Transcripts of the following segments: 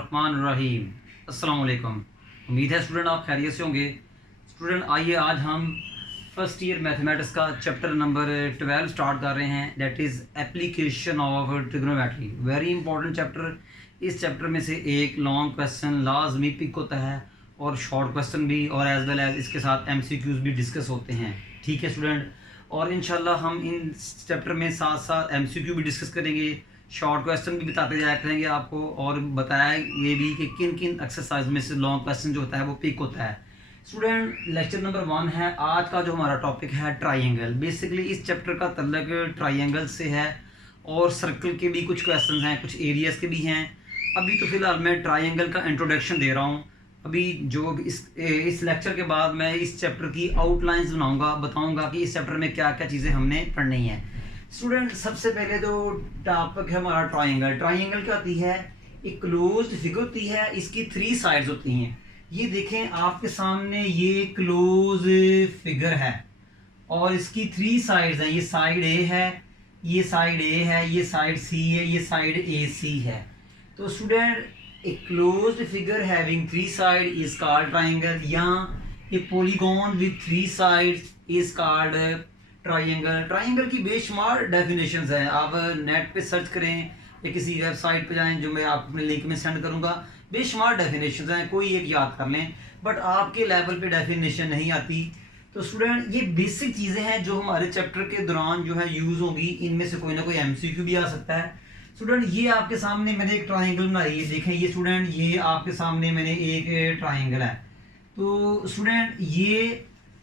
बिस्मिल्लाहिर्रहमानिर्रहीम। अस्सलाम वालेकुम। उम्मीद है स्टूडेंट आप खैरियत से होंगे। स्टूडेंट आइए आज हम फर्स्ट ईयर मैथमेटिक्स का चैप्टर नंबर 12 स्टार्ट कर रहे हैं, that is application of trigonometry. Very important chapter. इस चैप्टर में से एक लॉन्ग क्वेश्चन लाजमी पिक होता है और शॉर्ट क्वेश्चन भी, और एज वेल एज इसके साथ MCQs भी डिस्कस होते हैं। ठीक है स्टूडेंट, और इंशाल्लाह हम इन चैप्टर में साथ साथ MCQ भी डिस्कस करेंगे, शॉर्ट क्वेश्चन भी बताते जाया करेंगे आपको, और बताया ये भी कि किन किन एक्सरसाइज में से लॉन्ग क्वेश्चन जो होता है वो पिक होता है। स्टूडेंट लेक्चर नंबर 1 है। आज का जो हमारा टॉपिक है ट्राइंगल। बेसिकली इस चैप्टर का तल्लक ट्राइंगल से है और सर्कल के भी कुछ क्वेश्चन हैं, कुछ एरियाज के भी हैं। अभी तो फिलहाल मैं ट्राइंगल का इंट्रोडक्शन दे रहा हूँ। अभी जो इस लेक्चर के बाद मैं इस चैप्टर की आउटलाइंस बताऊंगा कि इस चैप्टर में क्या क्या चीज़ें हमने पढ़नी है। स्टूडेंट सबसे पहले तो टॉपिक है हमारा ट्राइंगल। ट्राइंगल क्या होती है? एक क्लोज्ड फिगर होती है, इसकी 3 साइड्स होती हैं। ये देखें आपके सामने, ये क्लोज फिगर है और इसकी 3 साइड्स हैं। ये साइड ए है, ये साइड ए है, ये साइड सी है, ये साइड ए सी है। तो student a closed figure having 3 sides is called triangle, या a polygon with 3 sides is called triangle। Triangle की बेशुमार डेफिनेशंस हैं। आप नेट पे सर्च करें या किसी वेबसाइट पे जाएं, जो मैं आपको अपने लिंक में सेंड करूंगा। बेशुमार डेफिनेशंस हैं, कोई एक याद कर लें, बट आपके लेवल पे डेफिनेशन नहीं आती। तो स्टूडेंट ये बेसिक चीज़ें हैं जो हमारे चैप्टर के दौरान जो है यूज़ होगी। इनमें से कोई ना कोई MCQ भी आ सकता है। स्टूडेंट ये आपके सामने मैंने एक ट्राइंगल बनाई है, देखें ये स्टूडेंट, ये आपके सामने मैंने एक ट्राइंगल है। तो स्टूडेंट ये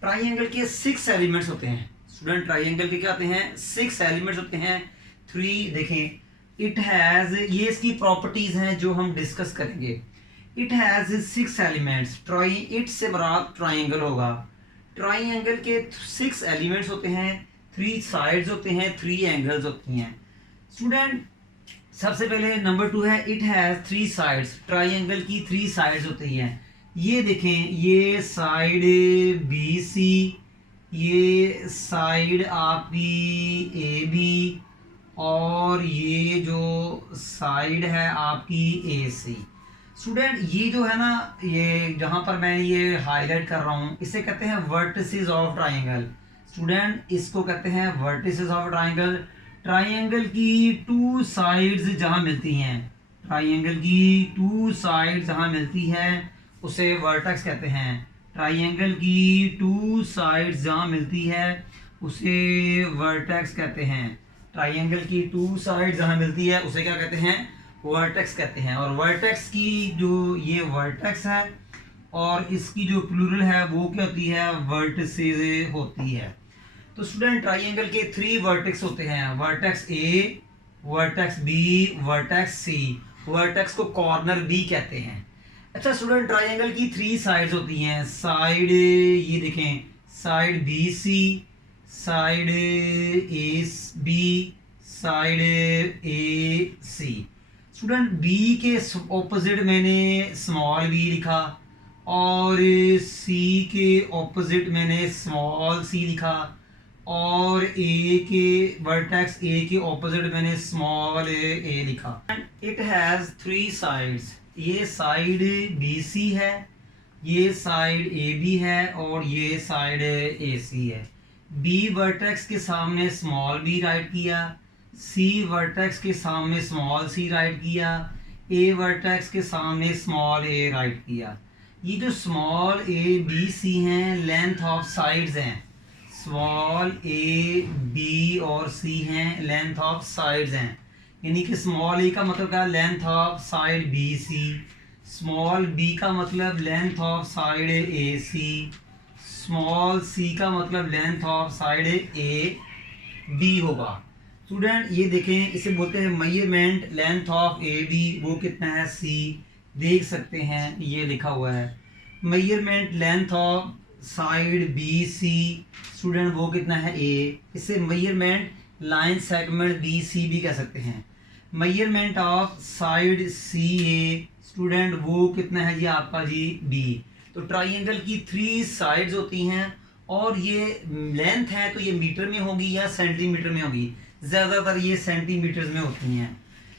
ट्राइंगल के 6 एलिमेंट्स होते हैं। स्टूडेंट ट्राइंगल के क्या होते हैं? 6 एलिमेंट्स होते हैं। 3 देखें, इट हैज़, ये इसकी प्रॉपर्टीज हैं जो हम डिस्कस करेंगे। It has 6 elements. इट से बराबर ट्राइंगल होगा। ट्राइंगल के 6 एलिमेंट्स होते हैं, 3 साइड्स होते हैं, 3 एंगल्स होती हैं। स्टूडेंट सबसे पहले नंबर 2 है, इट हैज़ 3 साइड्स। ट्राइंगल की 3 साइड्स होती हैं। ये देखें, ये साइड BC, ये साइड आपकी AB, और ये जो साइड है आपकी AC। स्टूडेंट ये जो है ना, ये जहाँ पर मैं ये हाईलाइट कर रहा हूँ, इसे कहते हैं वर्टिसेस ऑफ ट्राइंगल। स्टूडेंट इसको कहते हैं वर्टिसेस ऑफ ट्राइंगल। ट्राइंगल की 2 साइड्स जहाँ मिलती हैं, ट्राइंगल की 2 साइड्स जहाँ मिलती हैं उसे वर्टेक्स कहते हैं। ट्राइंगल की 2 साइड्स जहाँ मिलती है उसे वर्टेक्स कहते हैं। ट्राइंगल की 2 साइड्स जहाँ मिलती है उसे क्या कहते हैं? वर्टेक्स कहते हैं। और वर्टेक्स की जो ये वर्टेक्स है और इसकी जो प्लूरल है वो क्या होती है? वर्टिसेस होती है। तो स्टूडेंट ट्राइंगल के 3 वर्टेक्स होते हैं, vertex A, vertex B, vertex C। Vertex को कॉर्नर भी कहते हैं। अच्छा स्टूडेंट ट्राइंगल की 3 साइड्स होती हैं। साइड ये देखें, side BC, side AB, side AC। Student B के ऑपोजिट मैंने स्मॉल b लिखा और C के ऑपोजिट मैंने स्मॉल c लिखा, और A के वर्टेक्स A के ऑपोजिट मैंने स्मॉल a लिखा। It has 3 sides. ये साइड BC है, ये साइड AB है, और ये साइड AC है। B वर्टेक्स के सामने स्मॉल b राइट किया, C वर्टेक्स के सामने स्मॉल c राइट किया, A वर्टेक्स के सामने स्मॉल a राइट किया। ये जो स्मॉल a b c हैं लेंथ ऑफ साइड्स हैं। स्मॉल a b और c हैं लेंथ ऑफ साइड्स हैं। यानी कि स्मॉल a का मतलब क्या? Length of side BC। Small b का मतलब length of side AC। Small c का मतलब लेंथ ऑफ साइड AB होगा। स्टूडेंट ये देखें, इसे बोलते हैं मेजरमेंट लेंथ ऑफ AB। वो कितना है? C। देख सकते हैं ये लिखा हुआ है measurement length of side BC। Student वो कितना है? A। इसे मेजरमेंट लाइन सेगमेंट BC भी कह सकते हैं। Measurement of side CA। Student वो कितना है? ये आपका जी B। तो ट्राइंगल की 3 साइड्स होती हैं और ये लेंथ है तो ये मीटर में होगी या सेंटीमीटर में होगी। ज़्यादातर ये सेंटीमीटर्स में होती हैं।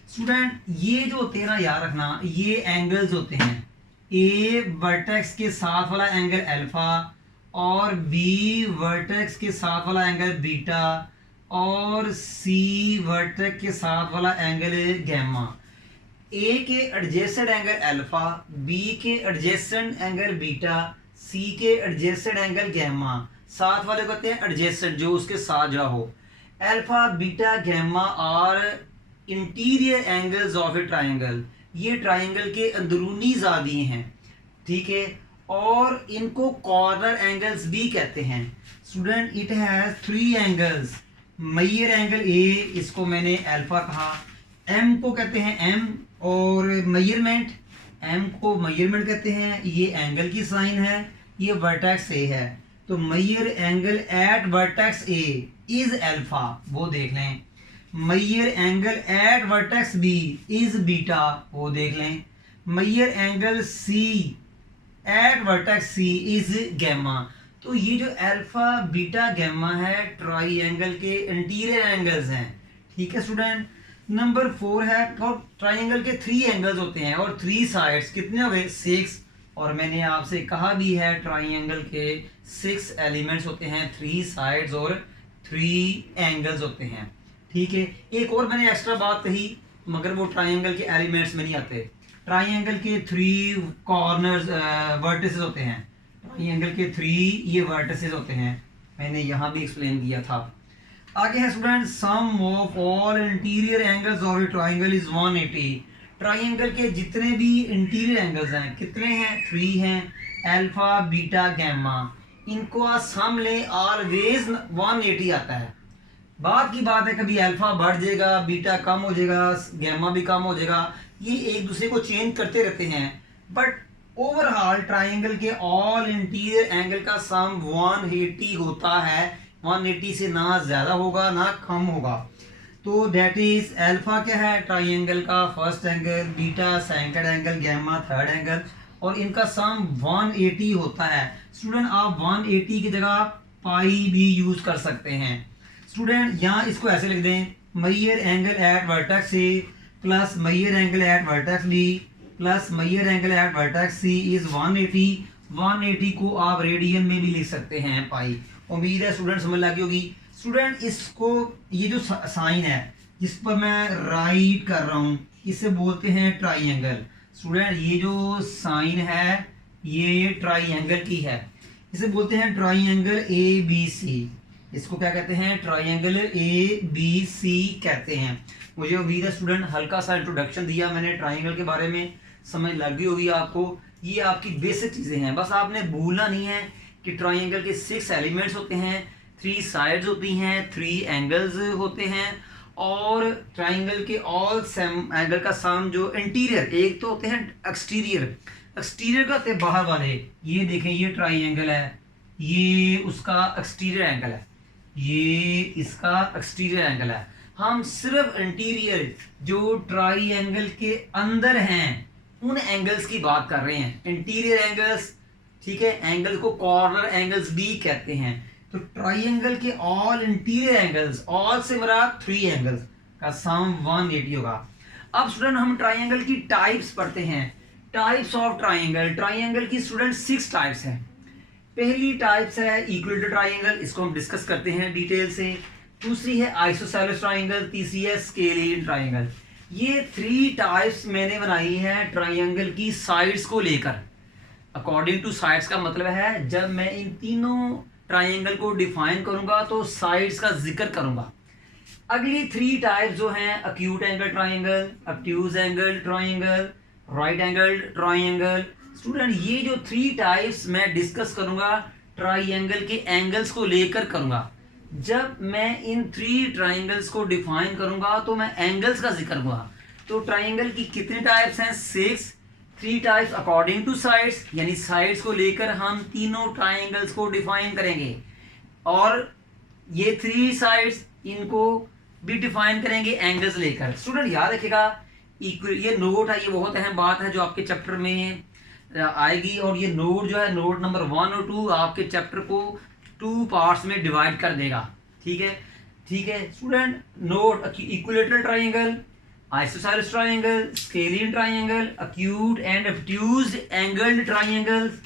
स्टूडेंट ये जो होते हैं ना, याद रखना, ये एंगल्स होते हैं। ए वर्टेक्स के साथ वाला एंगल अल्फा और बी वर्टेक्स के साथ वाला एंगल बीटा और सी वर्टेक्स के साथ वाला एंगल गैमा। ए के एडजेसेंट एंगल अल्फा, बी के एडजेसेंट एंगल बीटा, सी के एडजेसेंट एंगल गैमा। साथ वाले कहते हैं एडजेसेंट, जो उसके साथ जा हो। अल्फा बीटा गैमा और interior angles of a triangle, ये ट्राइंगल के अंदरूनी ज़ाविये हैं, ठीक है। और इनको कॉर्नर एंगल्स भी कहते हैं। Student it has 3 angles. Major angle A, इसको मैंने अल्फा कहा। एम को कहते हैं एम, और मेजरमेंट, एम को मेजरमेंट कहते हैं। ये एंगल की साइन है, ये वर्टेक्स ए है। तो major angle at vertex A is alpha, वो देख लें। Major angle at vertex B is beta, वो देख लें। Major angle C at vertex C is gamma. तो ये जो अल्फा बीटा गैमा है, ट्राइंगल के इंटीरियर एंगल्स हैं, ठीक है स्टूडेंट। नंबर 4 है, और ट्राइंगल के 3 एंगल्स होते हैं और 3 साइड्स, कितने हुए 6। और मैंने आपसे कहा भी है ट्राइंगल के 6 एलिमेंट्स होते हैं, 3 साइड्स और 3 एंगल्स होते हैं, ठीक है। एक और मैंने एक्स्ट्रा बात कही, मगर वो ट्राइंगल के एलिमेंट्स में नहीं आते। ट्राइंगल के 3 कॉर्नर्स वर्टिसेस होते हैं। ट्राइंगल के 3 ये वर्टिसेस होते हैं, मैंने यहाँ भी एक्सप्लेन किया था। आगे है student, sum of all interior angles of a triangle is 180। Triangle के जितने भी इंटीरियर एंगल्स हैं, कितने हैं 3 हैं, अल्फा बीटा गैमा। इनको सम ले, ऑलवेज 180 आता है। बात की बात है, कभी अल्फा बढ़ जाएगा, बीटा कम हो जाएगा, गैमा भी कम हो जाएगा, ये एक दूसरे को चेंज करते रहते हैं। बट ओवरऑल ट्राइंगल के ऑल इंटीरियर एंगल का सम 180 होता है। 180 से ना ज़्यादा होगा ना कम होगा। तो दैट इज अल्फा क्या है, ट्राइंगल का first angle, beta second angle, gamma third angle, और इनका सम 180 होता है। स्टूडेंट आप 180 की जगह पाई भी यूज कर सकते हैं। स्टूडेंट यहाँ इसको ऐसे लिख दें, major angle at vertex A plus major angle at vertex B plus major angle at vertex C is 180। 180 को आप रेडियन में भी लिख सकते हैं पाई। उम्मीद है स्टूडेंट समझ लगी होगी। स्टूडेंट इसको, ये जो साइन है जिस पर मैं राइट कर रहा हूँ, इसे बोलते हैं ट्राइंगल। स्टूडेंट ये जो साइन है ये ट्राइंगल की है, इसे बोलते हैं ट्राइंगल ए बी सी। इसको क्या कहते हैं, ट्राइंगल ए बी सी कहते हैं। मुझे उम्मीद है स्टूडेंट हल्का सा इंट्रोडक्शन दिया मैंने ट्राइंगल के बारे में, समझ लगी होगी आपको। ये आपकी बेसिक चीज़ें हैं, बस आपने भूलना नहीं है कि ट्राइंगल के 6 एलिमेंट्स होते हैं, 3 साइड्स होती हैं, 3 एंगल्स होते हैं, और ट्राइंगल के ऑल एंगल का सम जो इंटीरियर, एक तो होते हैं एक्सटीरियर, एक्सटीरियर का होते हैं बाहर वाले। ये देखें, ये ट्राइंगल है, ये उसका एक्सटीरियर एंगल है, ये इसका एक्सटीरियर एंगल है। हम सिर्फ इंटीरियर जो ट्राइंगल के अंदर हैं उन एंगल्स की बात कर रहे हैं, इंटीरियर एंगल्स, ठीक है। एंगल को कॉर्नर एंगल्स भी कहते हैं। तो ट्राइंगल के ऑल इंटीरियर एंगल्स, ऑल से मराद 3 एंगल्स का सम 180 होगा। अब स्टूडेंट हम ट्राइंगल की टाइप्स पढ़ते हैं, टाइप्स ऑफ ट्राइंगल। ट्राइंगल की स्टूडेंट 6 टाइप्स हैं। पहली टाइप्स है इक्विलेटरल ट्राइंगल, इसको हम डिस्कस करते हैं डिटेल से। दूसरी है आइसोसेलेस ट्राइंगल, तीसरी है स्केलियन ट्राइंगल। ये 3 टाइप्स मैंने बनाई है ट्राइंगल की साइड्स को लेकर। अकॉर्डिंग टू साइड्स का मतलब है, जब मैं इन तीनों ट्राइंगल को डिफाइन करूंगा तो साइड्स का जिक्र करूंगा। अगली 3 टाइप्स जो हैं, acute angle triangle, obtuse angle triangle, right angle triangle. Student ये जो 3 टाइप्स मैं डिस्कस करूंगा ट्राइंगल के एंगल्स को लेकर करूंगा। जब मैं इन 3 ट्राइंगल्स को डिफाइन करूंगा तो मैं एंगल्स का जिक्र करूंगा। तो ट्राइंगल की कितने टाइप्स हैं, 6। 3 टाइप्स अकॉर्डिंग टू साइड्स, यानी साइड्स को लेकर हम तीनों ट्राइंगल्स को डिफाइन करेंगे, और ये 3 साइड्स इनको भी डिफाइन करेंगे एंगल्स लेकर। स्टूडेंट याद रखिएगा, ये नोट है, ये बहुत अहम बात है जो आपके चैप्टर में आएगी, और ये नोट जो है, नोट नंबर 1 और 2 आपके चैप्टर को 2 पार्ट्स में डिवाइड कर देगा, ठीक है। ठीक है student, note equilateral triangle, isosceles triangle, scalene triangle, acute and obtuse angled triangles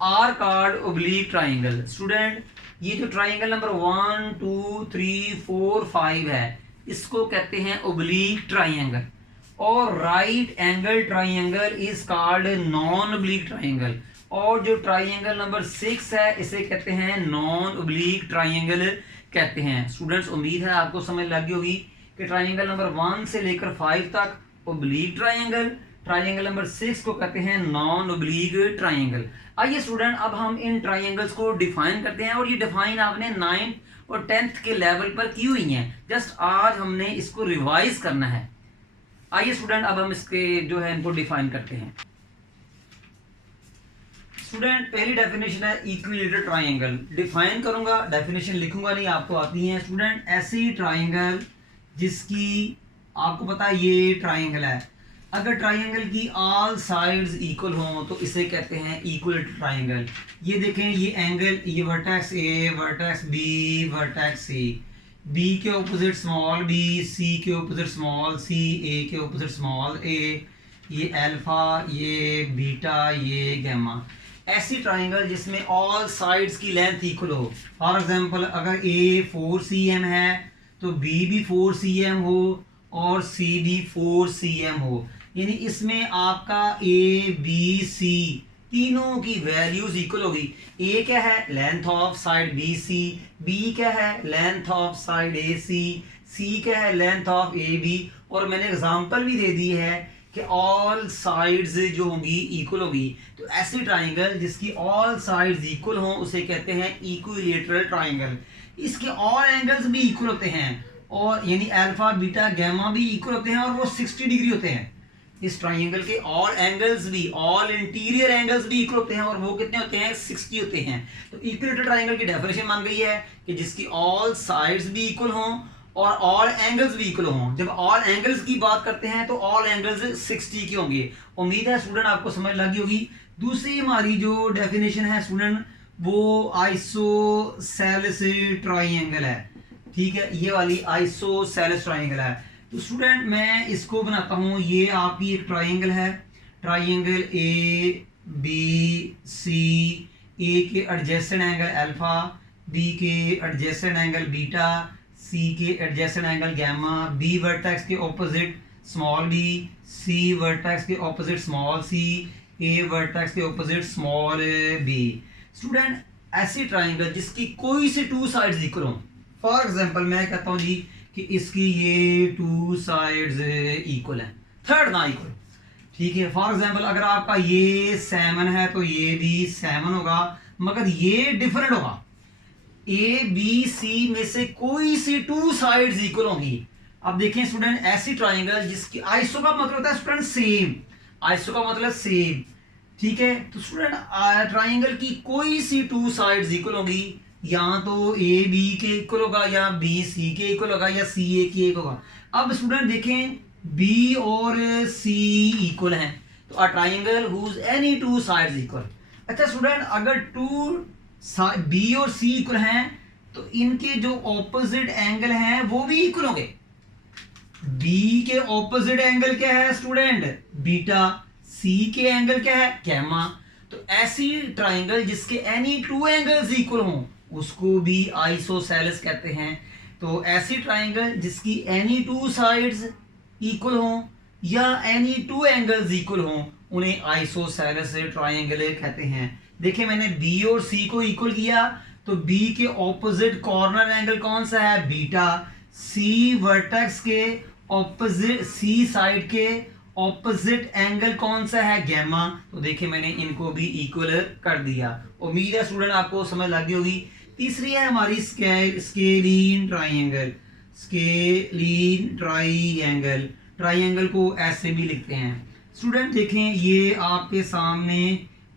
are called oblique triangle. Student ये जो ट्राइंगल नंबर 1 2 3 4 5 है इसको कहते हैं ओब्लीक ट्राइंगल, और right angle triangle is called non oblique triangle, और जो ट्राइंगल नंबर 6 है इसे कहते हैं नॉन ओब्लीक ट्राइंगल कहते हैं। स्टूडेंट्स उम्मीद है आपको समझ लग गई होगी कि ट्राइंगल नंबर 1 से लेकर 5 तक ओब्लीक ट्राइंगल, ट्राइंगल नंबर 6 को कहते हैं नॉन ओब्लीक ट्राइंगल। आइए स्टूडेंट अब हम इन ट्राइंगल्स को डिफाइन करते हैं, और ये डिफाइन आपने 9th और 10th के लेवल पर की हुई हैं, जस्ट आज हमने इसको रिवाइज करना है। आइए स्टूडेंट अब हम इसके जो है इनको डिफाइन करते हैं। स्टूडेंट पहली डेफिनेशन है इक्विलेटरल ट्राइंगल। डिफाइन करूंगा, डेफिनेशन लिखूंगा नहीं, आपको आती है। स्टूडेंट ऐसी ट्राइंगल जिसकी आपको पता है ये ट्राइंगल है, अगर ट्राइंगल की ऑल साइड्स इक्वल हो तो इसे कहते हैं इक्विलेटरल ट्राइंगल। ये देखें, ये एंगल, ये vertex A, vertex B, vertex C, B के ऑपोजिट स्मॉल बी, सी के ऑपोजिट स्मॉल सी, ए के ऑपोजिट स्मॉल ए, ये अल्फा, ये बीटा, ये गैमा। ऐसी ट्राइंगल जिसमें ऑल साइड्स की लेंथ इक्वल हो। फॉर एग्जांपल अगर ए 4 cm है तो बी भी 4 cm हो और सी भी 4 cm हो, यानी इसमें आपका ए बी सी तीनों की वैल्यूज इक्वल होगी। ए क्या है, length of side B C, B क्या है, length of side A C क्या है, लेंथ ऑफ ए बी, और मैंने एग्जांपल भी दे दी है कि ऑल साइड्स जो होंगी इक्वल होगी। तो ऐसी ट्राइंगल जिसकी ऑल साइड्स इक्वल हों उसे कहते हैं इक्विलेटरल ट्राइंगल। इसके ऑल एंगल्स भी इक्वल होते हैं, और यानी अल्फा बीटा गैमा भी इक्वल होते हैं, और वो 60 डिग्री होते हैं। इस ट्राइंगल के ऑल एंगल्स भी, ऑल इंटीरियर एंगल्स भी इक्वल होते हैं, और वो कितने होते हैं, 60 होते हैं। तो इक्विलेटरल ट्राइंगल की डेफिनेशन मान गई है कि जिसकी ऑल साइड्स भी इक्वल हों और ऑल एंगल्स भी इक्वल हों। जब ऑल एंगल्स की बात करते हैं तो ऑल एंगल्स 60 के होंगे। उम्मीद है स्टूडेंट आपको समझ लगी होगी। दूसरी हमारी जो डेफिनेशन है स्टूडेंट वो आइसोसेलेस ट्राइंगल है, ठीक है, ये वाली आइसोसेलेस ट्राइंगल है। तो स्टूडेंट मैं इसको बनाता हूँ, ये आपकी एक ट्राइंगल है, triangle A B C, A के एडजेसेंट एंगल अल्फा, बी के एडजेसेंट एंगल बीटा, सी के adjacent angle gamma, B vertex के opposite small B, C vertex के opposite small C, A vertex के ऑपोजिट स्मॉल बी। स्टूडेंट ऐसी triangle जिसकी कोई से 2 साइड्स इक्वल हो। फॉर एग्जांपल मैं कहता हूँ जी कि इसकी ये 2 साइड्स इक्वल है, थर्ड ना इक्वल, ठीक है। फॉर एग्जांपल अगर आपका ये 7 है तो ये भी 7 होगा, मगर ये डिफरेंट होगा। ए बी सी में से कोई सी 2 साइड्स इक्वल होंगी। अब देखें स्टूडेंट ऐसी ट्राइंगल जिसकी आइसो का मतलब होता है स्टूडेंट सेम, आइसो का मतलब सेम, ठीक है। तो स्टूडेंट ट्राइंगल की कोई सी 2 साइड्स इक्वल होगी, या तो ए बी के इक्वल होगा, या बी सी के इक्वल होगा, या सी ए के इक्वल होगा। अब स्टूडेंट देखें बी और सी इक्वल हैं, तो a triangle whose any 2 sides equal. अच्छा स्टूडेंट अगर 2 बी और सी इक्वल हैं तो इनके जो ऑपोजिट एंगल हैं वो भी इक्वल होंगे। बी के ऑपोजिट एंगल क्या है स्टूडेंट, बीटा, सी के एंगल क्या है, गैमा। तो ऐसी ट्राइंगल जिसके एनी 2 एंगल्स इक्वल हों उसको भी आइसोसेलेस कहते हैं। तो ऐसी ट्राइंगल जिसकी एनी 2 साइड्स इक्वल हों या एनी 2 एंगल्स इक्वल हों उन्हें आइसोसेलेस ट्राइंगल कहते हैं। देखिए मैंने बी और सी को इक्वल किया तो बी के ऑपोजिट कॉर्नर एंगल कौन सा है, बीटा, सी वर्टेक्स के ऑपोजिट, सी साइड के ऑपोजिट एंगल कौन सा है, गैमा। तो देखिए मैंने इनको भी इक्वल कर दिया। उम्मीद है स्टूडेंट आपको समझ लगी होगी। तीसरी है हमारी scalene triangle. Scalene triangle, triangle को ऐसे भी लिखते हैं स्टूडेंट। देखें ये आपके सामने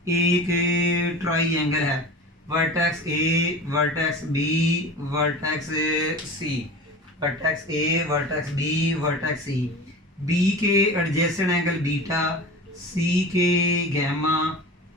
एक ट्राइंगल है, vertex A, vertex B, vertex C, vertex A, vertex B, vertex C, B के एडजेसेंट एंगल बीटा, सी के गैमा,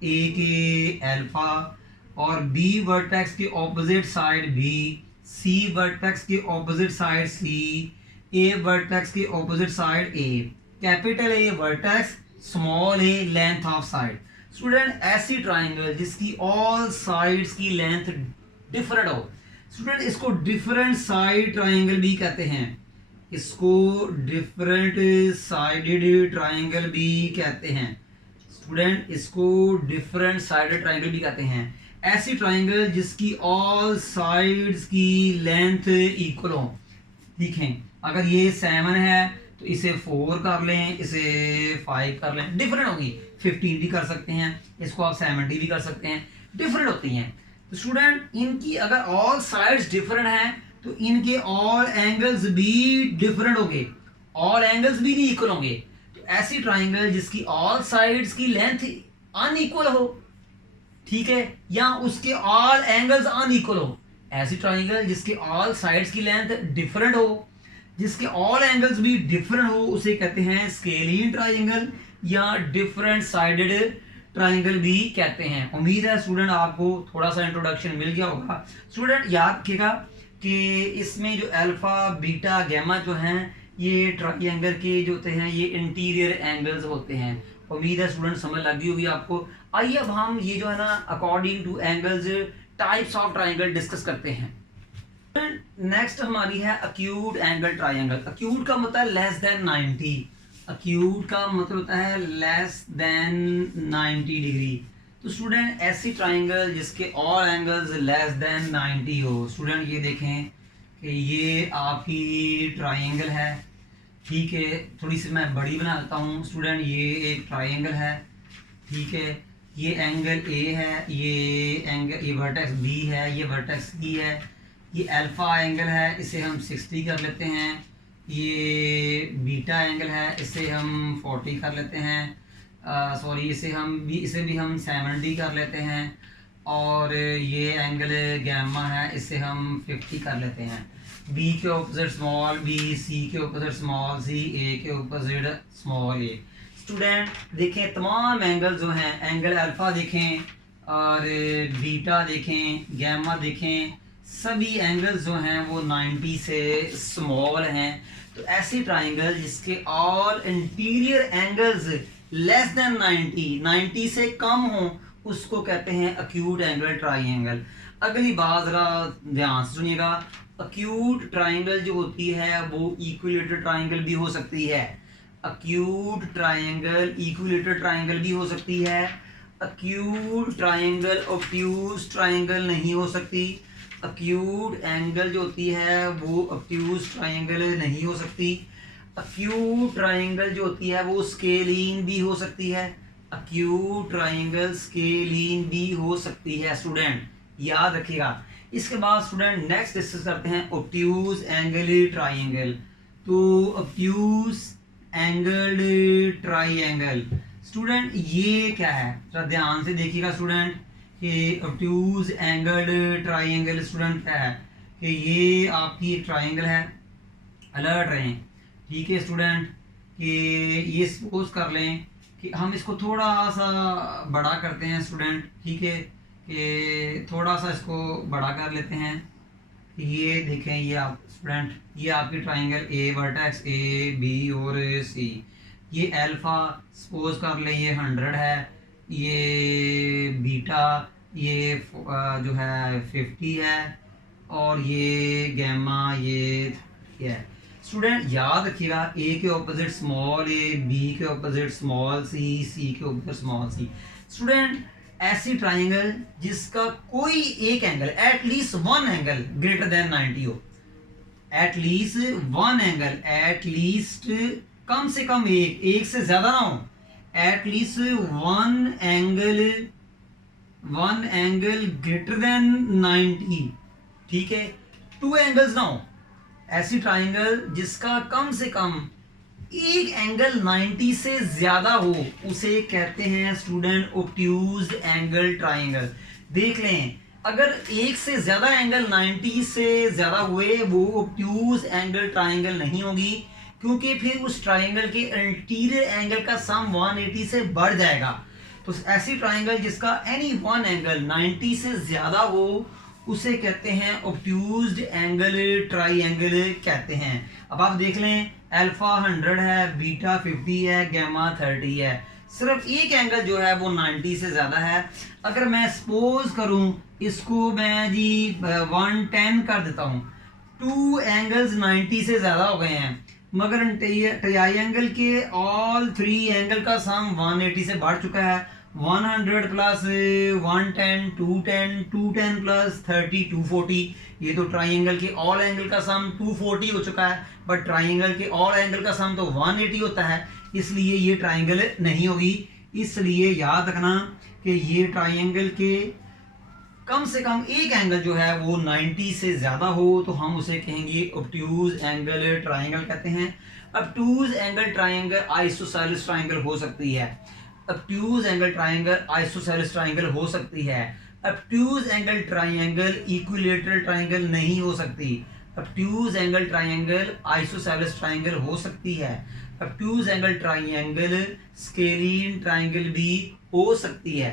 ए के अल्फा, और बी वर्टेक्स के opposite side B, C vertex के opposite side C, A vertex की opposite side A, capital A vertex, small A length of side. Student ऐसी triangle जिसकी all sides की length different हो, student इसको different side triangle भी कहते हैं, इसको डिफरेंट साइडेड ट्राइंगल भी कहते हैं। स्टूडेंट इसको डिफरेंट साइडेड ट्राइंगल भी कहते हैं। ऐसी ट्राइंगल जिसकी ऑल साइड्स की लेंथ इक्वल हो। ठीक है, अगर ये 7 है तो इसे 4 कर लें, इसे 5 कर लें, डिफरेंट होगी। 15 भी कर सकते हैं, इसको आप 70 भी कर सकते हैं, डिफरेंट होती हैं। तो स्टूडेंट इनकी अगर ऑल साइड्स डिफरेंट हैं तो इनके ऑल एंगल्स भी डिफरेंट होंगे, ऑल एंगल्स भी नहीं इक्वल होंगे। तो ऐसी ट्राइंगल जिसकी ऑल साइड्स की लेंथ अनइक्वल हो, ठीक है, या उसके ऑल एंगल्स अनइक्वल हो, ऐसी ट्राइंगल जिसके ऑल साइड्स की लेंथ डिफरेंट हो, जिसके ऑल एंगल्स भी डिफरेंट हो, उसे कहते हैं स्केलिन ट्राइंगल या डिफरेंट साइडेड ट्राइंगल भी कहते हैं। उम्मीद है स्टूडेंट आपको थोड़ा सा इंट्रोडक्शन मिल गया होगा। स्टूडेंट याद रखिएगा कि इसमें जो अल्फा बीटा गैमा जो हैं ये ट्राइंगल के जो होते हैं ये इंटीरियर एंगल्स होते हैं। उम्मीद है स्टूडेंट समझ लग गई होगी आपको। आइए अब हम ये जो है ना according two angles types of triangle discuss करते हैं। नेक्स्ट हमारी है अक्यूट एंगल ट्राइंगल। अक्यूट का मतलब लेस देन 90, अक्यूट का मतलब होता है लेस देन 90 डिग्री। तो स्टूडेंट ऐसी ट्राइंगल जिसके ऑल एंगल्स लेस देन 90 हो। स्टूडेंट ये देखें कि ये आपकी ट्राइंगल है, ठीक है, थोड़ी सी मैं बड़ी बना देता हूँ। स्टूडेंट ये एक ट्राइंगल है, ठीक है, ये एंगल ए है, ये एंगल ये वर्टेक्स बी है, ये वर्टेक्स सी है, ये अल्फा एंगल है, इसे हम 60 कर लेते हैं। ये बीटा एंगल है, इसे हम 40 कर लेते हैं, सॉरी इसे भी हम 70 कर लेते हैं। और ये एंगल गैमा है, इसे हम 50 कर लेते हैं। बी के ऑपोजिट स्मॉल बी, सी के ऑपोजिट स्मॉल सी, ए के ऑपोजिट स्मॉल ए। स्टूडेंट देखें तमाम एंगल जो हैं, एंगल अल्फा देखें और बीटा देखें, गैमा देखें, सभी एंगल्स जो हैं वो 90 से स्मॉल हैं। तो ऐसी ट्राइंगल जिसके all interior angles less than 90 से कम हो उसको कहते हैं अक्यूट एंगल ट्राइंगल। अगली बात जरा ध्यान से सुनिएगा, अक्यूट ट्राइंगल जो होती है वो इक्विलेटरल ट्राइंगल भी हो सकती है। अक्यूट ट्राइंगल इक्विलेटरल ट्राइंगल भी हो सकती है। अक्यूट ट्राइंगल ऑब्ट्यूज ट्राइंगल नहीं हो सकती। अक्यूट एंगल जो होती है वो ऑब्ट्यूज ट्राइंगल नहीं हो सकती। अक्यूट ट्राइंगल जो होती है वो स्केलीन भी हो सकती है। अक्यूट ट्राइंगल स्केलीन भी हो सकती है। स्टूडेंट याद रखिएगा। इसके बाद स्टूडेंट नेक्स्ट डिस्कस करते हैं ऑब्ट्यूज एंगल ट्राइंगल। तो ऑब्ट्यूज एंगल ट्राइंगल स्टूडेंट ये क्या है, जरा ध्यान से देखिएगा स्टूडेंट कि ऑब्ट्यूज एंगल ट्राइंगल स्टूडेंट क्या है कि ये आपकी एक ट्राइंगल है। अलर्ट रहें, ठीक है स्टूडेंट, कि ये सपोज कर लें कि हम इसको थोड़ा सा बड़ा करते हैं स्टूडेंट, ठीक है, कि थोड़ा सा इसको बड़ा कर लेते हैं। ये देखें, ये आप स्टूडेंट ये आपकी triangle A vertex A B और सी, ये अल्फा सपोज कर लें ये 100 है, ये बीटा ये जो है 50 है, और ये गैमा ये है। स्टूडेंट याद रखिएगा ए के ऑपोजिट स्मॉल ए, बी के ऑपोजिट स्मॉल सी, सी के ऑपोजिट स्मॉल सी। स्टूडेंट ऐसी ट्राइंगल जिसका कोई एक angle at least one angle greater than 90 हो, एटलीस्ट वन एंगल, एटलीस्ट कम से कम एक से ज्यादा ना हो, at least one angle greater than 90, ठीक है, 2 एंगल्स ना हो। ऐसी ट्राइंगल जिसका कम से कम एक एंगल 90 से ज्यादा हो उसे कहते हैं स्टूडेंट ऑब्ट्यूज एंगल ट्राइंगल। देख लें, अगर एक से ज्यादा एंगल 90 से ज्यादा हुए वो ऑब्ट्यूज एंगल ट्राइंगल नहीं होगी, क्योंकि फिर उस ट्राइंगल के इंटीरियर एंगल का सम 180 से बढ़ जाएगा। तो ऐसी ट्राइंगल जिसका एनी वन एंगल 90 से ज्यादा हो उसे कहते हैं ऑब्ट्यूज्ड एंगल ट्राइंगल कहते हैं। अब आप देख लें, अल्फा 100 है, बीटा 50 है, गैमा 30 है, सिर्फ एक एंगल जो है वो 90 से ज़्यादा है। अगर मैं सपोज करूं इसको मैं जी 110 कर देता हूं, 2 एंगल्स 90 से ज़्यादा हो गए हैं, मगर ट्राइंगल के ऑल 3 एंगल का सम 180 से बढ़ चुका है। 100 प्लस 110 210 210 प्लस 30 240, ये तो ट्राइंगल के ऑल एंगल का सम 240 हो चुका है, बट ट्राइंगल के ऑल एंगल का सम तो 180 होता है, इसलिए ये ट्राइंगल नहीं होगी। इसलिए याद रखना कि ये ट्राइंगल के कम से कम एक एंगल जो है वो 90 से ज़्यादा हो तो हम उसे कहेंगे ऑब्ट्यूज एंगल ट्राइंगल कहते हैं। Obtuse angle triangle isosceles triangle हो सकती है, obtuse angle triangle isosceles triangle हो सकती है। Obtuse angle triangle equilateral triangle नहीं हो सकती। Obtuse angle triangle isosceles triangle हो सकती है। Obtuse angle triangle scalene triangle भी हो सकती है।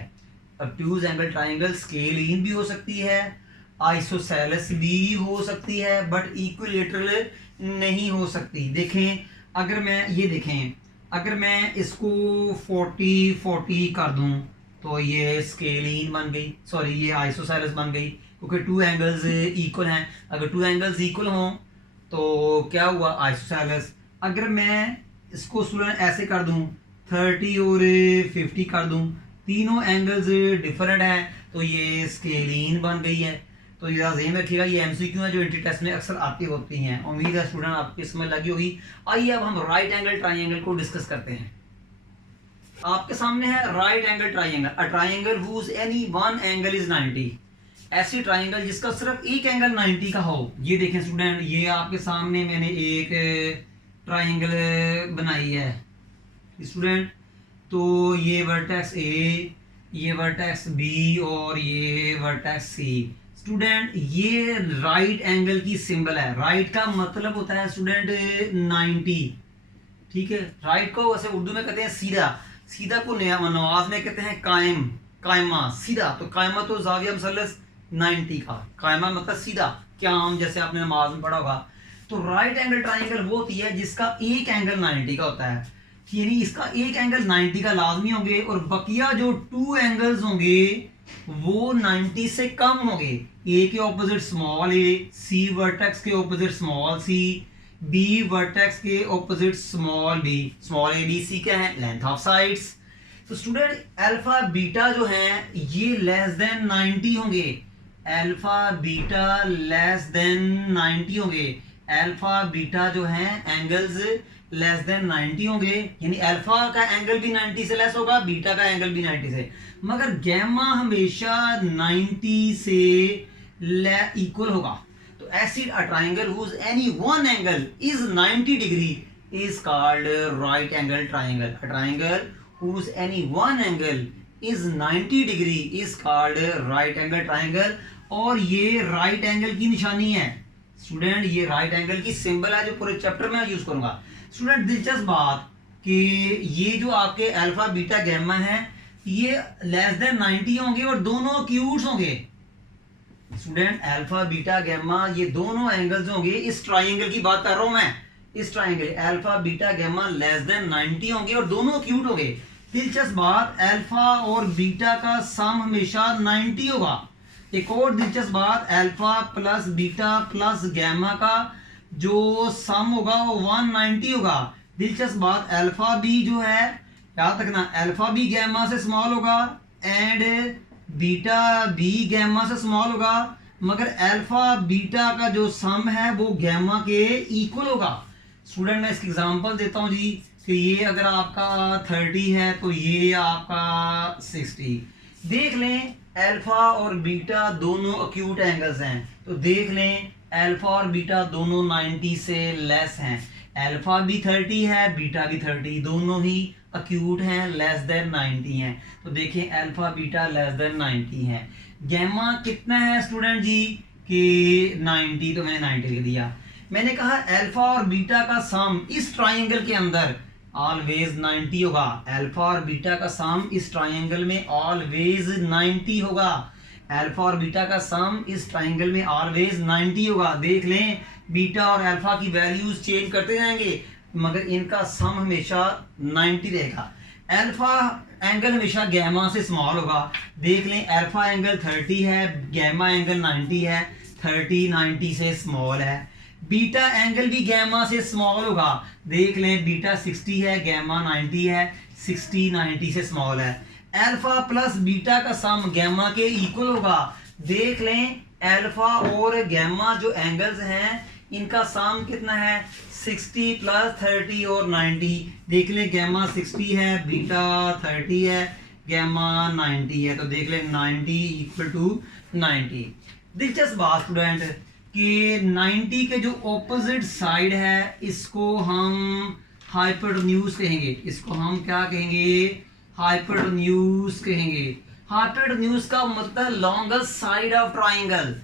ऑब्ट्यूज एंगल ट्राइंगल स्केलीन भी हो सकती है, आइसोसेलेस भी हो सकती है, बट इक्विलैटरल नहीं हो सकती। देखें, अगर मैं इसको 40 कर दूं तो ये स्केलीन बन गई, सॉरी ये आइसोसेलेस बन गई, क्योंकि 2 एंगल्स इक्वल हैं। अगर 2 एंगल्स इक्वल हों तो क्या हुआ, आइसोसेलेस। अगर मैं इसको स्टूडेंट ऐसे कर दूं 30 और 50 कर दूं, तीनों एंगल्स डिफरेंट हैं, तो ये स्केलीन बन गई है। तो ये ध्यान रखिएगा, ये एमसीक्यू है जो इंट्री टेस्ट में अक्सर आती होती हैं। उम्मीद है स्टूडेंट आपकी इसमें लगी होगी। आइए अब हम राइट एंगल ट्राइंगल को डिस्कस करते हैं। आपके सामने है right angle triangle, a triangle whose any one angle is 90। ऐसी ट्राइंगल जिसका सिर्फ एक एंगल 90 का हो। ये देखें स्टूडेंट, ये आपके सामने मैंने एक ट्राइंगल बनाई है स्टूडेंट। तो ये वर्टेक्स ए, ये वर्टेक्स बी और ये वर्टेक्स सी। स्टूडेंट ये राइट एंगल की सिंबल है। राइट का मतलब होता है स्टूडेंट 90, ठीक है। राइट को वैसे उर्दू में कहते हैं सीधा, सीधा को नवाज में कहते हैं कायम, कायमा, सीधा। तो कायमा तो जाविया मुसल्लस 90 का, कायमा मतलब सीधा, क्याम जैसे आपने नमाज में पढ़ा होगा। तो राइट एंगल ट्राइंगल वो होती है जिसका एक एंगल 90 का होता है, यानी इसका एक एंगल 90 का लाजमी होंगे और बकिया जो 2 एंगल्स होंगे वो 90 से कम होंगे। ए के opposite small A, C vertex के opposite small C, B vertex के opposite small B. Small A B C क्या है, लेंथ ऑफ साइड्स। तो स्टूडेंट अल्फा बीटा जो है ये लेस देन 90 होंगे, अल्फा बीटा लेस देन 90 होंगे। अल्फा बीटा जो है एंगल्स लेस देन 90 होंगे, यानी अल्फा का एंगल भी 90 से लेस होगा, बीटा का एंगल भी 90 से, मगर गैमा हमेशा 90 से इक्वल होगा। तो ऐसी a triangle whose any one angle is 90 degree is called right angle triangle. A triangle whose any one angle is 90 degree is called right angle triangle. और ये राइट एंगल की निशानी है स्टूडेंट, ये राइट एंगल की symbol है जो पूरे चैप्टर में यूज करूंगा। स्टूडेंट दिलचस्प बात कि ये जो आपके अल्फा बीटा गैमा है ये लेस देन 90 होंगे और दोनों एक्यूट्स होंगे। स्टूडेंट अल्फा बीटा गैमा ये दोनों एंगल्स होंगे, इस ट्राइंगल की बात कर रहा हूं मैं, इस triangle alpha beta gamma less than 90 होंगे और दोनों एक्यूट होंगे। दिलचस्प बात, अल्फा और बीटा का सम हमेशा 90 होगा। एक और दिलचस्प बात, alpha plus beta plus gamma का जो सम होगा वो 190 होगा। दिलचस्प बात, अल्फा बी जो है याद रखना, अल्फा बी गैमा से स्मॉल होगा एंड बीटा बी गैमा से स्मॉल होगा, मगर अल्फा बीटा का जो सम है वो गैमा के इक्वल होगा। स्टूडेंट मैं इसकी एग्जांपल देता हूं जी कि ये अगर आपका 30 है तो ये आपका 60। देख लें अल्फा और बीटा दोनों एक्यूट एंगल्स हैं, तो देख लें अल्फा और बीटा दोनों 90 से लेस हैं। अल्फा भी 30 है, बीटा भी 30, दोनों ही एक्यूट हैं, लेस देन 90 हैं। तो देखें अल्फा बीटा लेस देन 90 है। गैमा कितना है स्टूडेंट जी कि 90, तो मैंने 90 लिख दिया। मैंने कहा अल्फा और बीटा का सम इस ट्राइंगल के अंदर ऑलवेज 90 होगा। अल्फा और बीटा का सम इस ट्राइंगल में ऑलवेज 90 होगा। अल्फा और बीटा का सम इस ट्राइंगल में ऑलवेज 90 होगा। देख लें, बीटा और अल्फा की वैल्यूज चेंज करते जाएंगे मगर इनका सम हमेशा 90 रहेगा। अल्फा एंगल हमेशा गैमा से स्मॉल होगा। देख लें, अल्फा एंगल 30 है, गैमा एंगल 90 है, 30 90 से स्मॉल है। बीटा एंगल भी गैमा से स्मॉल होगा। देख लें, बीटा 60 है, गैमा 90 है, 60 90 से स्मॉल है। अल्फा प्लस बीटा का सम गैमा के इक्वल होगा। देख लें, अल्फा और गैमा जो एंगल्स हैं इनका सम कितना है, 60 प्लस 30 और 90। देख लें, गैमा 60 है, बीटा 30 है, गैमा 90 है, तो देख लें 90 इक्वल टू 90। दिलचस्प बात स्टूडेंट कि 90 के जो ऑपोजिट साइड है इसको हम हाइपोटेन्यूज कहेंगे। इसको हम क्या कहेंगे, हाइपोटेन्यूज कहेंगे। हाइपोटेन्यूज का मतलब longest side of triangle.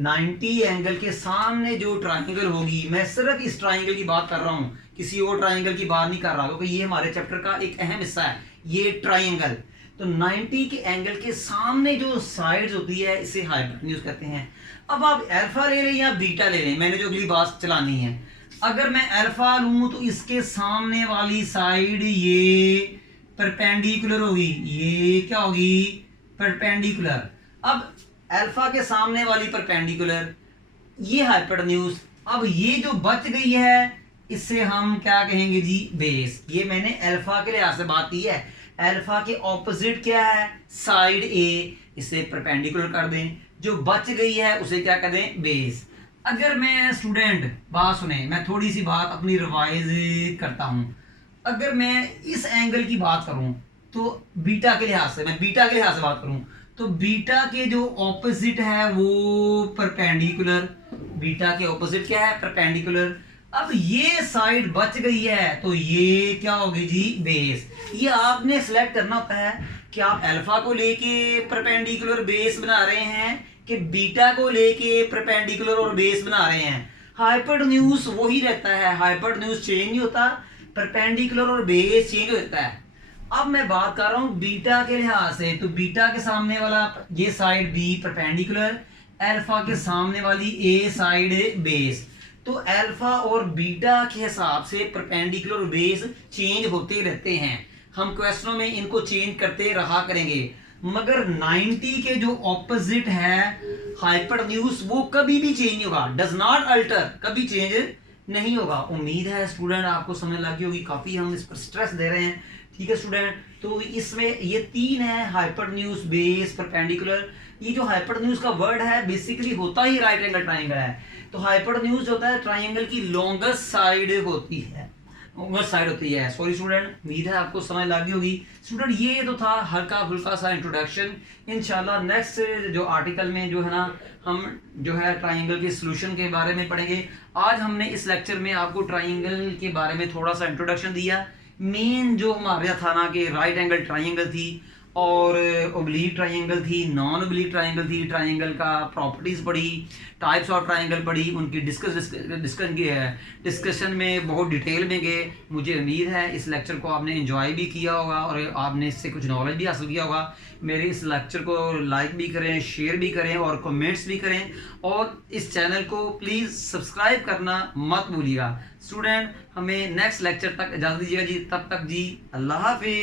90 angle के सामने जो ट्राइंगल होगी, मैं सिर्फ इस ट्राइंगल की बात कर रहा हूँ, किसी और ट्राइंगल की बात नहीं कर रहा, क्योंकि ये हमारे चैप्टर का एक अहम हिस्सा है ये ट्राइंगल। तो 90 के एंगल के सामने जो साइड्स होती है इसे हाइपोटेन्यूज कहते हैं। अब आप अल्फा ले लें या बीटा ले लें, मैंने जो अगली बात चलानी है, अगर मैं अल्फा लूं तो इसके सामने वाली साइड ये परपेंडिकुलर होगी, ये क्या होगी, परपेंडिकुलर। अब अल्फा के सामने वाली परपेंडिकुलर, ये हाइपोटेन्यूज। अब ये जो बच गई है इससे हम क्या कहेंगे जी, बेस। ये मैंने अल्फा के लिहाज से बात की है। अल्फा के ऑपोजिट क्या है, साइड ए, इसे परपेंडिकुलर कर दें, जो बच गई है उसे क्या कर दें, बेस। अगर मैं स्टूडेंट बात सुने, मैं थोड़ी सी बात अपनी रिवाइज करता हूं। अगर मैं इस एंगल की बात करूं तो बीटा के लिहाज से, मैं बीटा के लिहाज से बात करूं तो बीटा के जो ऑपोजिट है वो परपेंडिकुलर। बीटा के ऑपोजिट क्या है, परपेंडिकुलर। अब ये साइड बच गई है तो ये क्या होगी जी, बेस। ये आपने सिलेक्ट करना होता है कि आप अल्फा को लेके परपेंडिकुलर बेस बना रहे हैं कि बीटा को लेके परपेंडिकुलर और बेस बना रहे हैं। हाइपोटेन्यूज वही रहता है, हाइपोटेन्यूज चेंज नहीं होता, परपेंडिकुलर और बेस चेंज होता है। अब मैं बात कर रहा हूं बीटा के लिहाज से, तो बीटा के सामने वाला ये साइड बी परपेंडिकुलर, अल्फा के सामने वाली ए साइड बेस। तो अल्फा और बीटा के हिसाब से परपेंडिकुलर और बेस चेंज होते रहते हैं। हम क्वेश्चनों में इनको चेंज करते रहा करेंगे, मगर 90 के जो ऑपोजिट है हाइपोटेन्यूज वो कभी भी चेंज नहीं होगा, डज नॉट अल्टर, कभी चेंज नहीं होगा। उम्मीद है स्टूडेंट आपको समझ लगी होगी, काफी हम इस पर स्ट्रेस दे रहे हैं, ठीक है स्टूडेंट। तो इसमें ये तीन है, हाइपोटेन्यूज, बेस, परपेंडिकुलर। ये जो हाइपोटेन्यूज का वर्ड है बेसिकली होता ही राइट एंगल ट्राइंगल है। तो हाइपोटेन्यूज होता है ट्राइंगल की लॉन्गेस्ट साइड होती है, लॉन्गेस्ट साइड होती है। सॉरी स्टूडेंट, उम्मीद है आपको समझ लगी होगी। स्टूडेंट ये तो था हल्का फुल्का सा इंट्रोडक्शन। इंशाल्लाह नेक्स्ट जो आर्टिकल में जो है ना हम जो है ट्राइंगल के सॉल्यूशन के बारे में पढ़ेंगे। आज हमने इस लेक्चर में आपको ट्राइंगल के बारे में थोड़ा सा इंट्रोडक्शन दिया। मेन जो हमारे था ना कि राइट एंगल ट्राइंगल थी और ओब्लीक ट्राइंगल थी, नॉन ओब्लीक ट्राइंगल थी, ट्राइंगल का प्रॉपर्टीज पढ़ी, टाइप्स ऑफ ट्राइंगल पढ़ी, उनकी डिस्कशन में बहुत डिटेल में गए। मुझे उम्मीद है इस लेक्चर को आपने एंजॉय भी किया होगा और आपने इससे कुछ नॉलेज भी हासिल किया होगा। मेरे इस लेक्चर को लाइक भी करें, शेयर भी करें और कमेंट्स भी करें, और इस चैनल को प्लीज़ सब्सक्राइब करना मत भूलिएगा। स्टूडेंट हमें नेक्स्ट लेक्चर तक इजाज़त दीजिएगा जी, तब तक जी अल्लाह हाफिज़।